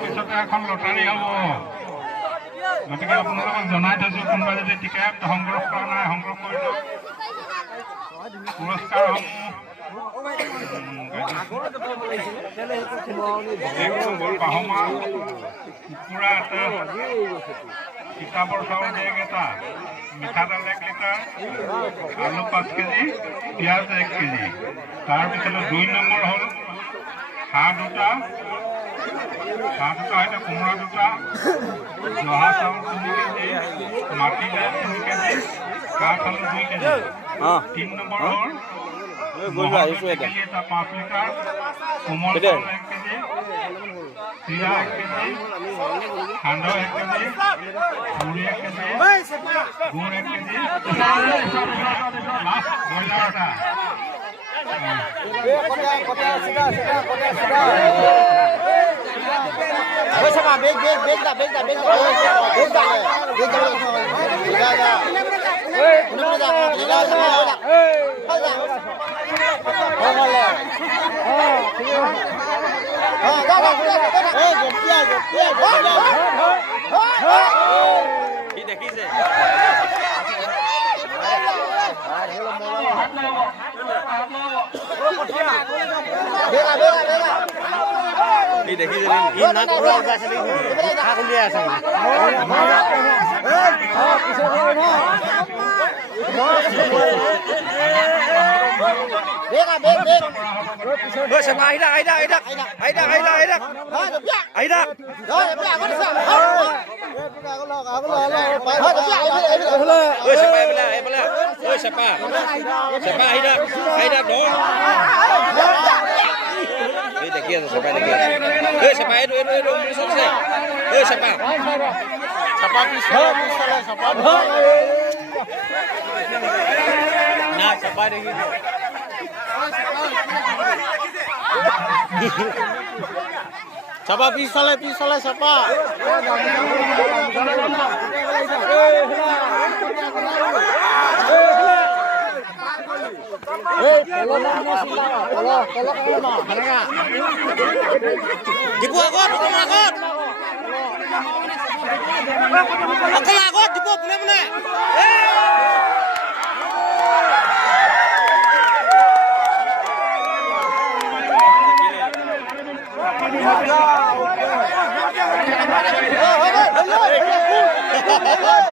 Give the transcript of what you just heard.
পিছতে এখন লটাৰী হ'ব গতিকে আপোনালোকক জনাই থৈছোঁ কোনোবা যদি টিকেট সংগ্ৰহ কৰা নাই সংগ্ৰহ কৰি লওক পুৰস্কাৰসমূহ বাহমা কুকুৰা এটা কিতাপৰ চাউল বেগ এটা মিঠাতেল 1 লিটাৰ আলু 5 কেজি পিঁয়াজ 1 কেজি তাৰপিছতে 2 নম্বৰ হ'ল হাঁহ দুটা সৈতে কোমোৰা দুটা জহা চাউল 3 কেজি মাটি দাইল 3 কেজি কাঠ আলু 2 কেজি 3 নম্বৰ হ'ল এটা 5 লিটাৰ কোমল চাউল 1 কেজি চিৰা 1 কেজি সান্দহ 1 কেজি মুড়ি 1 কেজি গুড় 1 কেজি ব্ৰইলাৰ এটা দেখিছে Sapa pisale sapa. Dipu agot, dipu bener-bener.